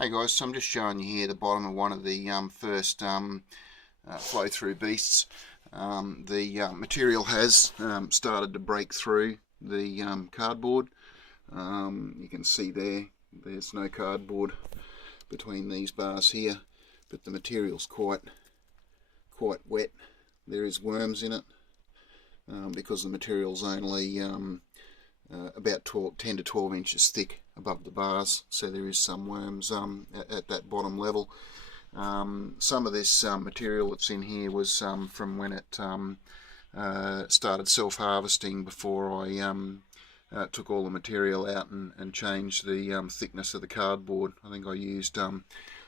Hey guys, so I'm just showing you here the bottom of one of the first flow through beasts. The material has started to break through the cardboard. You can see there's no cardboard between these bars here, but the material's quite wet. There is worms in it because the material's only about 10 to 12 inches thick above the bars, so there is some worms at that bottom level. Some of this material that's in here was from when it started self-harvesting, before I took all the material out and changed the thickness of the cardboard. I think I used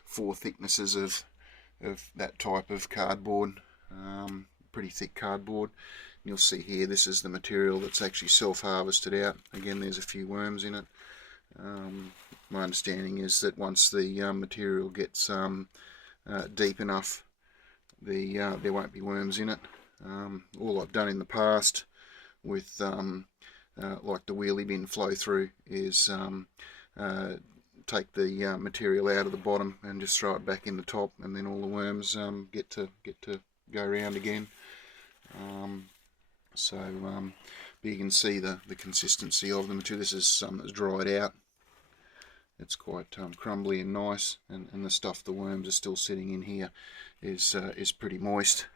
4 thicknesses of that type of cardboard, pretty thick cardboard. You'll see here, this is the material that's actually self-harvested out. Again, there's a few worms in it. My understanding is that once the material gets deep enough, there won't be worms in it. All I've done in the past with like the wheelie bin flow through is take the material out of the bottom and just throw it back in the top, and then all the worms get to go around again. But you can see the consistency of the material. This is some that's dried out. It's quite crumbly and nice, and the stuff the worms are still sitting in here is pretty moist.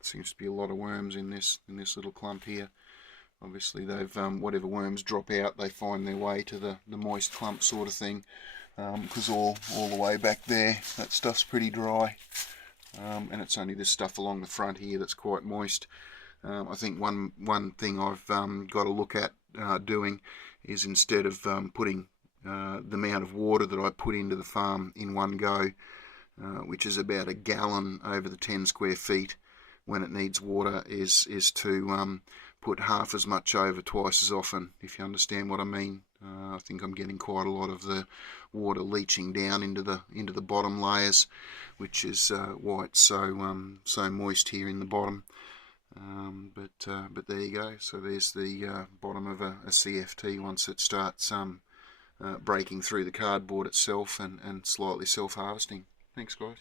Seems to be a lot of worms in this little clump here. Obviously they've whatever worms drop out, they find their way to the moist clump sort of thing, because all the way back there that stuff's pretty dry. And it's only this stuff along the front here that's quite moist. I think one thing I've got to look at doing is, instead of putting the amount of water that I put into the farm in one go, which is about a gallon over the 10 square feet when it needs water, is to put half as much over twice as often, if you understand what I mean. I think I'm getting quite a lot of the water leaching down into the bottom layers, which is why it's so moist here in the bottom. But there you go. So there's the bottom of a CFT once it starts breaking through the cardboard itself and slightly self-harvesting. Thanks guys.